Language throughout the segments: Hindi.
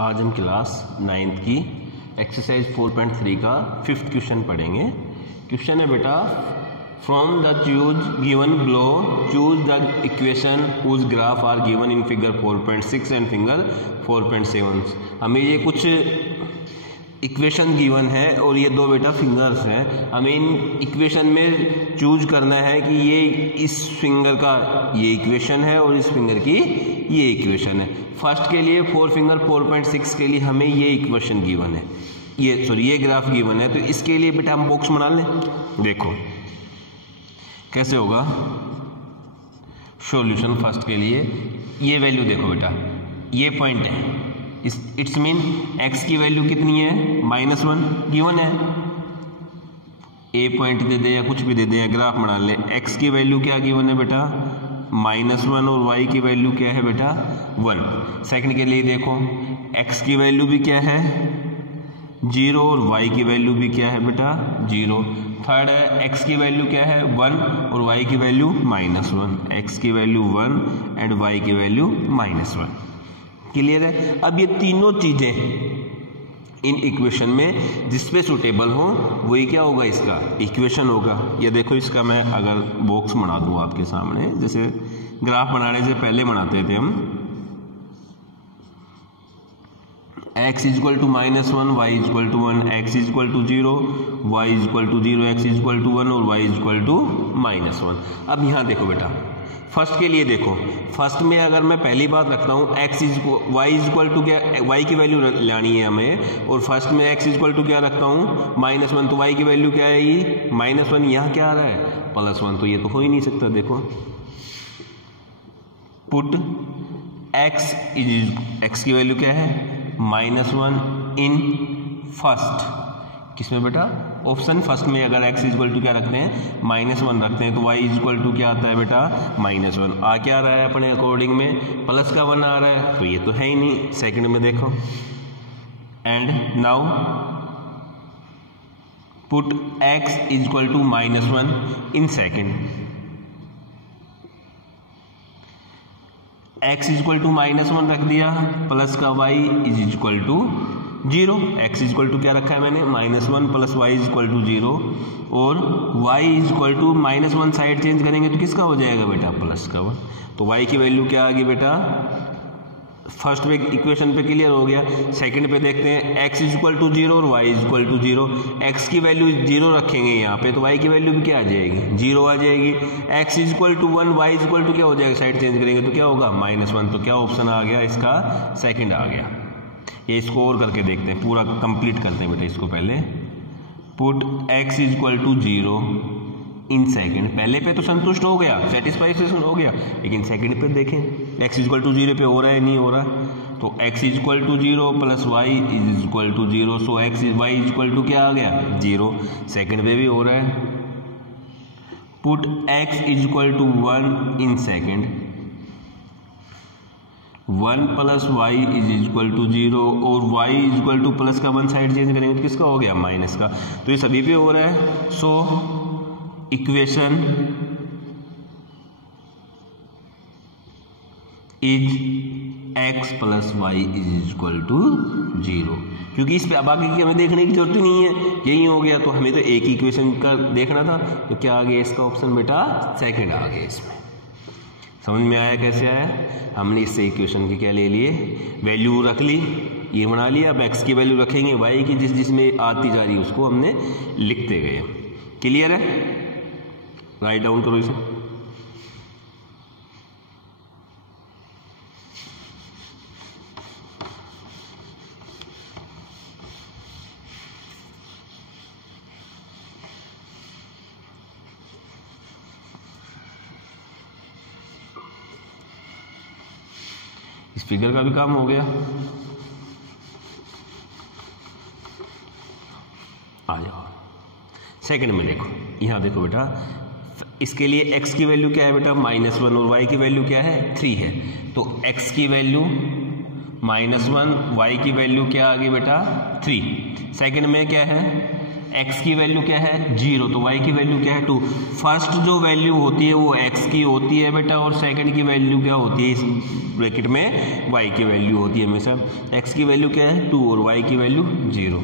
आज हम क्लास 9th की एक्सरसाइज 4.3 का 5th क्वेश्चन पढ़ेंगे। क्वेश्चन है बेटा, from the choose given below choose the equation whose graph are given in figure 4.6 and figure 4.7। हमें ये कुछ इक्वेशन गिवन है और ये दो बेटा फिंगर्स हैं। हमें इन इक्वेशन में चूज करना है कि ये इस फिंगर का ये इक्वेशन है और इस फिंगर की ये इक्वेशन है। फर्स्ट के लिए 4 फिंगर 4.6 के लिए हमें ये इक्वेशन गिवन है, ये ग्राफ गिवन है। तो इसके लिए बेटा हम बॉक्स बना लें। देखो कैसे होगा सॉल्यूशन। फर्स्ट के लिए ये वैल्यू देखो बेटा, ये पॉइंट है, इट्स मीन x की वैल्यू कितनी है -1 गिवन है। ए पॉइंट दे दे या कुछ भी दे दे या ग्राफ बना ले। x की वैल्यू क्या गिवन है बेटा -1 और y की वैल्यू क्या है बेटा 1। सेकंड के लिए देखो x की वैल्यू भी क्या है 0 और y की वैल्यू भी क्या है बेटा 0। थर्ड है x की वैल्यू क्या है 1 और y की वैल्यू -1। x की वैल्यू 1 एंड y की वैल्यू -1। क्लियर है। अब ये तीनों चीजें इन इक्वेशन में जिसपे सुटेबल हो वही क्या होगा इसका इक्वेशन होगा। ये देखो इसका मैं अगर बॉक्स बना दूं आपके सामने, जैसे ग्राफ बनाने से पहले बनाते थे हम, x equal to -1 y equal to 1, x equal to 0 y equal to 0, x equal to 1 और y इक्वल टू -1। अब यहाँ देखो बेटा फर्स्ट के लिए देखो, फर्स्ट में अगर मैं पहली बात रखता हूँ y इक्वल टू क्या, y की वैल्यू लानी है हमें, और फर्स्ट में x इक्वल टू क्या रखता हूँ -1, तो y की वैल्यू क्या आएगी -1। यहाँ क्या आ रहा है +1, तो ये तो हो ही नहीं सकता। देखो पुट x की वैल्यू क्या है -1 इन फर्स्ट, किसमें बेटा ऑप्शन फर्स्ट में। अगर x इक्वल टू क्या रखते हैं -1 रखते हैं तो y इक्वल टू क्या आता है बेटा -1। आ क्या आ रहा है अपने अकॉर्डिंग में प्लस का 1 आ रहा है, तो ये तो है ही नहीं। सेकंड में देखो and now put x equal to -1 in second. x equal to -1 रख दिया, प्लस का y is equal to 0। x equal to क्या रखा है मैंने -1 प्लस y इक्वल टू 0, और y equal to -1 side change करेंगे तो किसका हो जाएगा बेटा प्लस का 1। तो y की वैल्यू क्या आ गई बेटा, फर्स्ट पे इक्वेशन पे क्लियर हो गया। सेकंड पे देखते हैं x इक्वल टू 0 और y इक्वल टू 0। x की वैल्यू 0 रखेंगे यहाँ पे तो y की वैल्यू भी क्या आ जाएगी 0 आ जाएगी। x equal to 1 y equal to क्या हो जाएगा, साइड चेंज करेंगे तो क्या होगा -1। तो क्या ऑप्शन आ गया इसका सेकंड आ गया। ये इसको और करके देखते हैं, पूरा कंप्लीट करते हैं बेटा इसको। पहले put x equal to 0 in second. पहले पे तो संतुष्ट हो गया, सेटिस्फाइजेशन हो गया, लेकिन सेकंड पे देखें x इक्वल टू 0 पे हो रहा है नहीं हो रहा। तो x equal to 0 plus y is equal to 0, so y equal to क्या आ गया 0। सेकंड पे भी हो रहा है। Put x equal to 1 in second. 1 plus y is equal to 0 और y इक्वल टू प्लस का 1 साइड चेंज करेंगे तो किसका हो गया माइनस का। तो ये सभी पे हो रहा है। So equation is x plus y is equal to 0। क्योंकि इस पे अब आगे की हमें देखने की जरूरत ही नहीं है, यही हो गया। तो हमें तो एक इक्वेशन का देखना था, तो क्या आ गया इसका ऑप्शन बेटा सेकंड आ गया। इसमें समझ में आया कैसे आया। हमने इससे इक्वेशन की क्या ले लिए, वैल्यू रख ली, ये बना लिया। अब x की वैल्यू रखेंगे, y की जिसमें आती जा रही है उसको हमने लिखते गए। क्लियर है। राइट डाउन करो इसे। इस फिगर का भी काम हो गया। आ जाओ सेकंड में देखो, यहाँ देखो बेटा इसके लिए x की वैल्यू क्या है बेटा -1 और y की वैल्यू क्या है 3 है। तो x की वैल्यू -1, y की वैल्यू क्या आ गई बेटा 3। सेकंड में क्या है x की वैल्यू क्या है 0, तो y की वैल्यू क्या है 2। फर्स्ट जो वैल्यू होती है वो x की होती है बेटा, और सेकंड की वैल्यू क्या होती है, इस ब्रैकेट में y की वैल्यू होती है हमेशा। x की वैल्यू क्या है 2 और y की वैल्यू 0।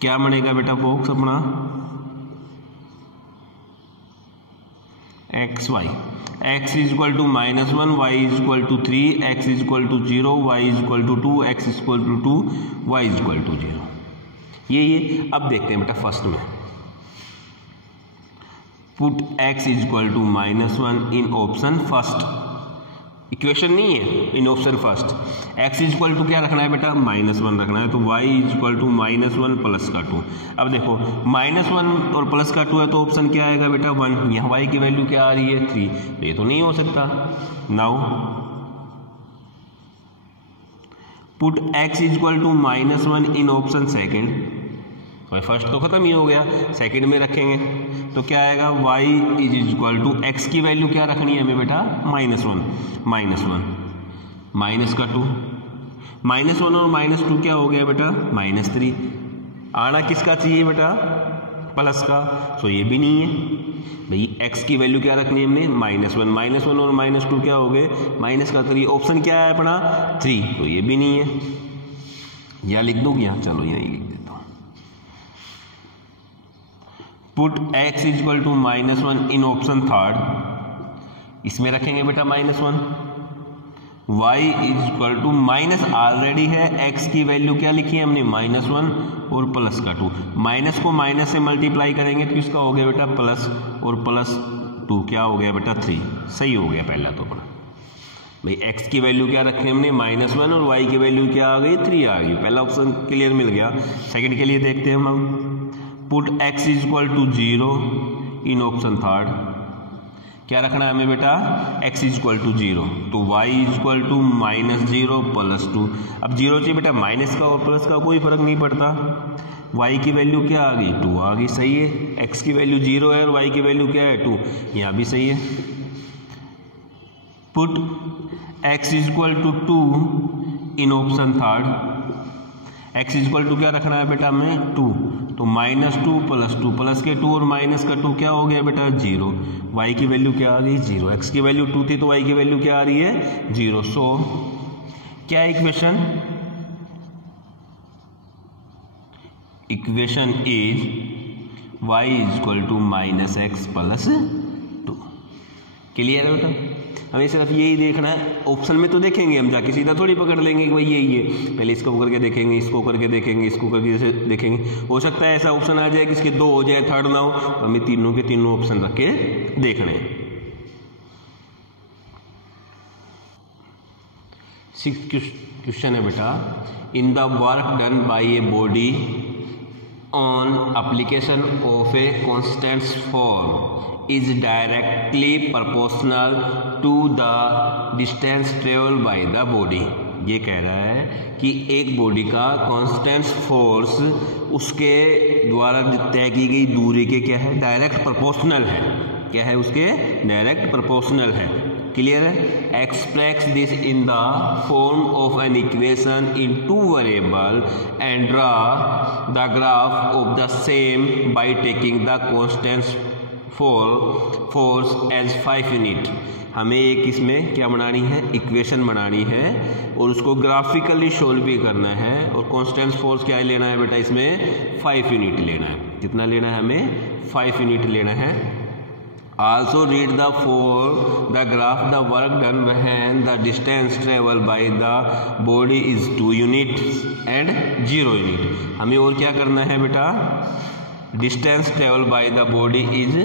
क्या बनेगा बेटा बॉक्स अपना X Y, x is equal to -1, y is equal to 3, x is equal to 0, y is equal to 2, x is equal to 2, y is equal to 0। ये अब देखते हैं बेटा फर्स्ट में, put x is equal to -1 in option first, equation नहीं है, in option first. x is equal to क्या रखना है बेटा -1 रखना है, तो y is equal to -1 plus का 2। अब देखो -1 और प्लस का 2 है तो ऑप्शन क्या आएगा बेटा 1, यहाँ y की वैल्यू क्या आ रही है 3, तो ये तो नहीं हो सकता। Now put x is equal to -1 in option second, first तो खत्म ही हो गया, सेकंड में रखेंगे तो क्या आएगा y is equal to x की वैल्यू क्या रखनी है हमें बेटा -1 माइनस का 2, -1 और -2 क्या हो गया बेटा -3। आना किसका चाहिए बेटा प्लस का, तो ये भी नहीं है भाई, x की वैल्यू क्या रखनी है हमने -1 और -2 क्या हो गए -3। ऑप्शन क्या है अपना 3, तो ये भी नहीं है, या लिख दूँ यहाँ, चलो यहाँ लिख देता हूँ। Put x is equal to -1 in option third, इसमें रखेंगे बेटा -1, y is equal to minus already है, x की वैल्यू क्या लिखी है हमने -1 और प्लस का 2, माइनस को माइनस से मल्टीप्लाई करेंगे तो किसका हो गया बेटा प्लस, और प्लस 2 क्या हो गया बेटा 3, सही हो गया पहला तो अपना भाई। x की वैल्यू क्या रखी हमने -1 और y की वैल्यू क्या आ गई 3 आ गई, पहला ऑप्शन क्लियर मिल गया। सेकंड के लिए देखते हैं हम, put x is equal to 0 in option third, क्या रखना है हमें बेटा x इज इक्वल टू 0, तो y is equal to -0 plus 2। अब 0 से बेटा माइनस का और प्लस का कोई फर्क नहीं पड़ता, y की वैल्यू क्या आ गई 2 आ गई, सही है। x की वैल्यू 0 है और y की वैल्यू क्या है 2, यहाँ भी सही है। Put x is equal to 2 in option third, x is equal to क्या रखना है बेटा हमें 2, तो -2 प्लस 2, प्लस के 2 और माइनस का 2 क्या हो गया बेटा 0, y की वैल्यू क्या आ गई 0, x की वैल्यू 2 थी तो y की वैल्यू क्या आ रही है 0। सो क्या equation is y is equal to -x plus 2। Clear है बेटा, हमें सिर्फ यही देखना है। ऑप्शन में तो देखेंगे हम जाके सीधा थोड़ी पकड़ लेंगे कि भाई यही है, पहले इसको करके देखेंगे, इसको करके देखेंगे, इसको करके देखेंगे। हो सकता है ऐसा ऑप्शन आ जाए कि इसके 2 हो जाए, थर्ड ना हो, तो हमें तीनों के तीनों ऑप्शन रख के देखने हैं। 6th क्वेश्चन है बेटा, in the work done by a body on application of a constant form is directly proportional to the distance traveled by the body। ये कह रहा है कि एक बॉडी का कांस्टेंट फोर्स उसके द्वारा तय की गई दूरी के क्या है डायरेक्ट प्रोपोर्शनल है, क्या है उसके डायरेक्ट प्रोपोर्शनल है। क्लियर है। Express this in the form of an equation in 2 variable and draw the graph of the same by taking the constant force as 5 unit. हमें एक इसमें क्या बनानी है इक्वेशन बनानी है और उसको ग्राफिकली सोल्व भी करना है, और कांस्टेंट फोर्स क्या लेना है बेटा इसमें 5 यूनिट लेना है। कितना लेना है हमें 5 यूनिट लेना है। Also read the the graph the work done when the distance traveled by the body is 2 units and 0 unit। हमें और क्या करना है बेटा distance traveled by the body is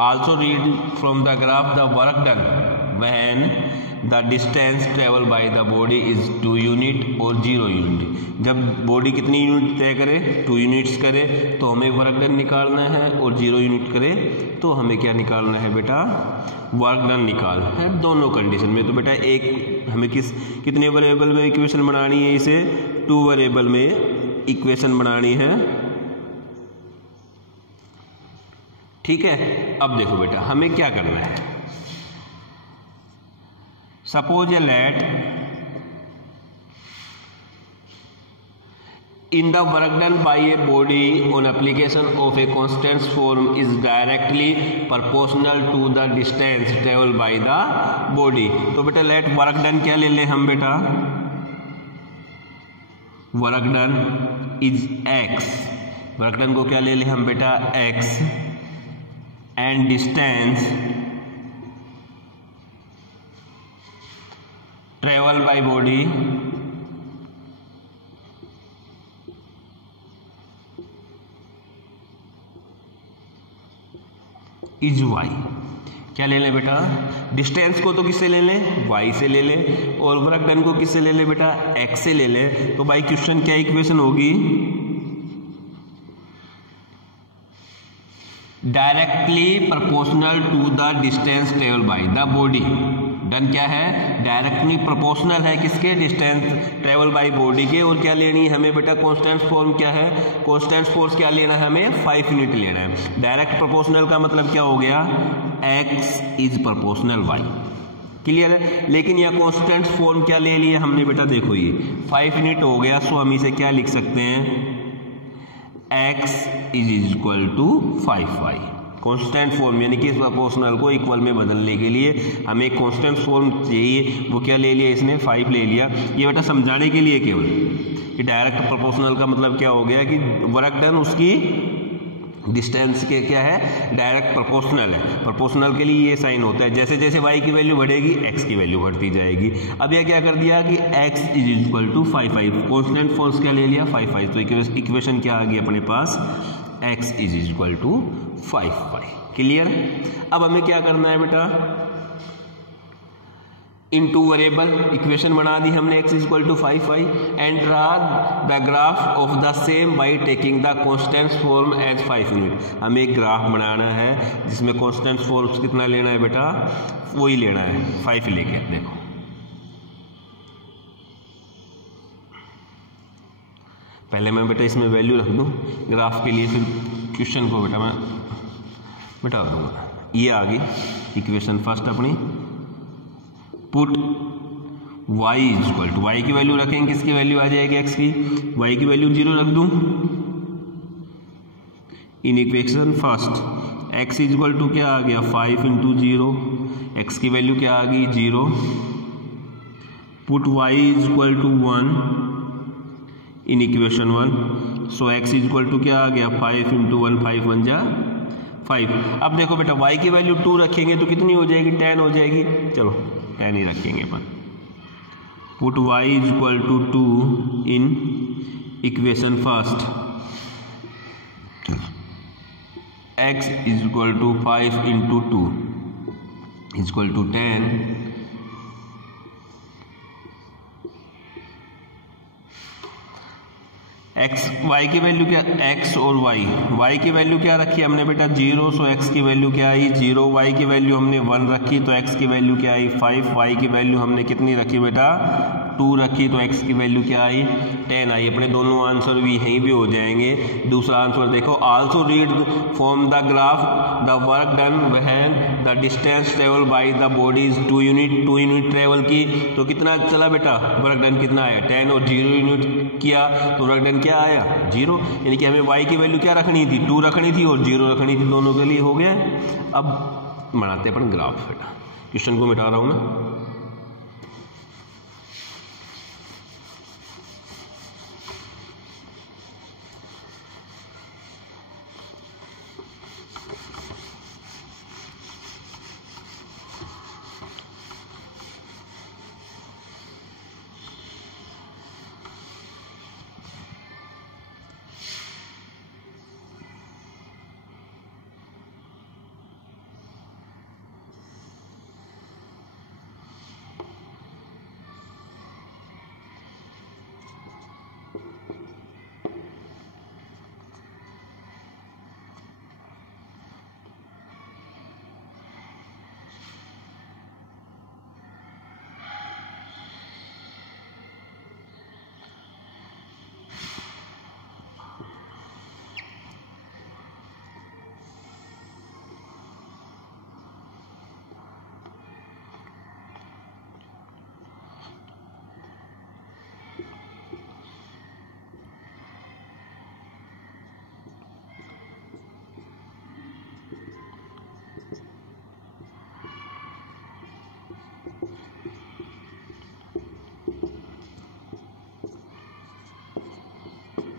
also read from the graph the work done when the distance traveled by the body is 2 unit और 0 unit। जब बॉडी कितनी यूनिट तय करे 2 यूनिट्स करे तो हमें वर्क डन निकालना है, और 0 यूनिट करे तो हमें क्या निकालना है बेटा वर्क डन निकालना है। दोनों कंडीशन में तो बेटा एक हमें कितने वेरिएबल में इक्वेशन बनानी है, इसे 2 वेरिएबल में इक्वेशन बनानी है। ठीक है। अब देखो बेटा हमें क्या करना है। Suppose a let in the work done by a body on application of a constant form is directly proportional to the distance traveled by the body। तो बेटा लेट वर्क डन क्या ले लें हम बेटा, work done is x, work done को क्या ले लें हम बेटा x, and distance travel by body is y। क्या ले लें बेटा, डिस्टेंस को तो किससे ले लें, y से ले लें, और वर्क डन को किससे ले लें बेटा, x से ले लें। तो भाई क्वेश्चन क्या इक्वेशन होगी, directly proportional to the distance travel by the body. Done क्या है, डायरेक्टली प्रोपोर्शनल है किसके, डिस्टेंस ट्रेवल बाय बॉडी के। और क्या लेनी है हमें बेटा, कांस्टेंट फॉर्म क्या है, कांस्टेंट फोर्स क्या लेना है हमें, 5 यूनिट लेना है। डायरेक्ट प्रोपोर्शनल का मतलब क्या हो गया, x is proportional y। Clear है। लेकिन यह कांस्टेंट फॉर्म क्या ले लिया हमने बेटा, देखो ये 5 यूनिट हो गया, सो हम इसे क्या लिख सकते हैं, x is equal to 5y। Constant form यानी कि इस प्रोपोर्शनल को इक्वल में बदलने के लिए हमें कांस्टेंट फॉर्म चाहिए, वो क्या ले लिया इसने, 5 ले लिया। ये बेटा समझाने के लिए केवल कि डायरेक्ट प्रोपोर्शनल का मतलब क्या हो गया कि वर्क डन उसकी डिस्टेंस के क्या है, डायरेक्ट प्रोपोर्शनल है। प्रोपोर्शनल के लिए ये साइन होता है, जैसे जैसे y की वैल्यू बढ़ेगी x की वैल्यू बढ़ती जाएगी। अब यह क्या कर दिया कि x is equal to 5y, constant force क्या ले लिया 5y। तो इक्वेशन क्या आ गई अपने पास, x is equal to 5y। Clear. अब हमें क्या करना है बेटा, इनटू वेरिएबल इक्वेशन बना दी हमने, x is equal to 5y, and draw the graph of the same by taking the constant form as 5 unit. हमें एक ग्राफ बनाना है जिसमें कांस्टेंट फॉर्म कितना लेना है बेटा, वही लेना है 5 लेके। देखो पहले मैं बेटा इसमें वैल्यू रख दूं ग्राफ के लिए, फिर क्वेश्चन को बेटा मैं मिटा दूंगा। ये आ गई इक्वेशन फर्स्ट अपनी, put y is equal to, y की वैल्यू रखेंगे, किसकी वैल्यू आ जाएगी, x की, y की वैल्यू 0 रख दूं in equation first. x is equal to क्या आ गया 5 इंटू 0, x की वैल्यू क्या आ गई 0। Put y is equal to 1 in equation 1, so x is equal to क्या आ गया 5 इंटू 1, 5 1 जा 5। अब देखो बेटा y की वैल्यू 2 रखेंगे तो कितनी हो जाएगी, 10 हो जाएगी। चलो 10 ही रखेंगे अपन। Put y is equal to 2 in equation first, x is equal to 5 into 2 is equal to 10। x y की वैल्यू क्या, x और y की वैल्यू क्या रखी हमने बेटा 0, सो x की वैल्यू क्या आई 0, y की वैल्यू हमने 1 रखी तो x की वैल्यू क्या आई 5, y की वैल्यू हमने कितनी रखी बेटा 2 रखी तो x की वैल्यू क्या आई 10 आई। अपने दोनों आंसर भी यहीं भी हो जाएंगे। दूसरा आंसर देखो, also read from the graph the work done when the distance travel by the body is 2 unit travel की, तो कितना चला बेटा वर्क डन कितना आया 10, और 0 यूनिट किया तो वर्क डन क्या आया 0। यानी कि हमें y की वैल्यू क्या रखनी थी 2 रखनी थी और 0 रखनी थी, दोनों के लिए हो गया। अब बनाते हैं अपन ग्राफ बेटा, क्वेश्चन को मिटा रहा हूं मैं।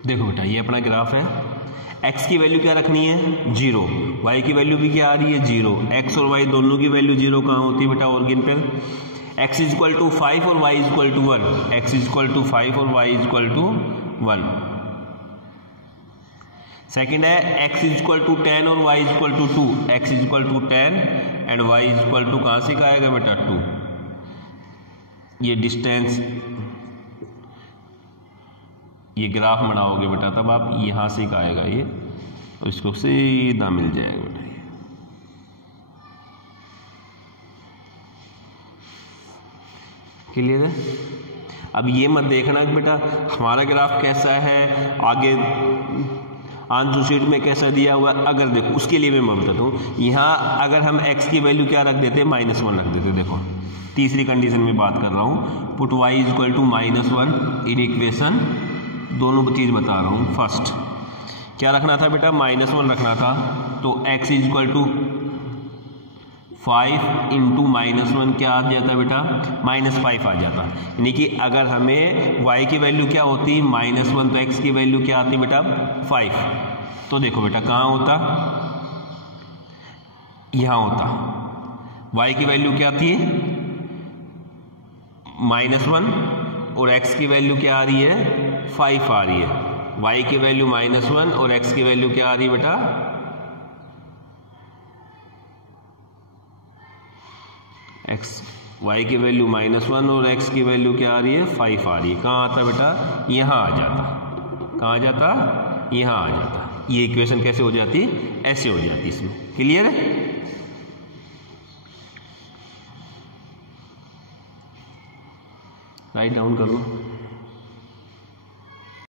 देखो बेटा ये अपना ग्राफ है, x की वैल्यू क्या रखनी है 0, y की वैल्यू भी क्या आ रही है 0, x और y दोनों की वैल्यू 0 कहाँ होती है बेटा ऑरिजिन पर, x इक्वल टू 5 और y equal to 1, x equal to 5 और y इक्वल टू 1। सेकेंड है x इक्वल टू 10 और y equal to 2, x equal to 10 and y equal to कहाँ से आएगा बेटा 2। ये डिस्टेंस, ये ग्राफ बनाओगे बेटा तब आप यहाँ से आएगा ये, और इसको सीधा मिल जाएगा बेटा ये। क्लियर है। अब ये मत देखना कि बेटा हमारा ग्राफ कैसा है, आगे आंसर शीट में कैसा दिया हुआ, अगर देखो उसके लिए मैं बताता हूँ। यहाँ अगर हम x की वैल्यू क्या रख देते, -1 रख देते। देखो तीसरी कंडीशन में बात कर रहा हूँ, पुट y equal to -1 in equation, दोनों चीज बता रहा हूँ। फर्स्ट क्या रखना था बेटा, -1 रखना था, तो x इक्वल टू 5 इंटू -1 क्या आ जाता बेटा, -5 आ जाता। यानी कि अगर हमें y की वैल्यू क्या होती -1, तो x की वैल्यू क्या आती बेटा 5। तो देखो बेटा कहाँ होता, यहाँ होता। y की वैल्यू क्या थी -1 और x की वैल्यू क्या आ रही है 5 आ रही है। y की वैल्यू -1 और x की वैल्यू क्या आ रही है बेटा y की वैल्यू -1 और x की वैल्यू क्या आ रही है 5 आ रही है। कहाँ आता बेटा, यहाँ आ जाता। कहाँ आ जाता, यहाँ आ जाता। ये इक्वेशन कैसे हो जाती, ऐसे हो जाती इसमें। क्लियर है। राइट डाउन कर लो।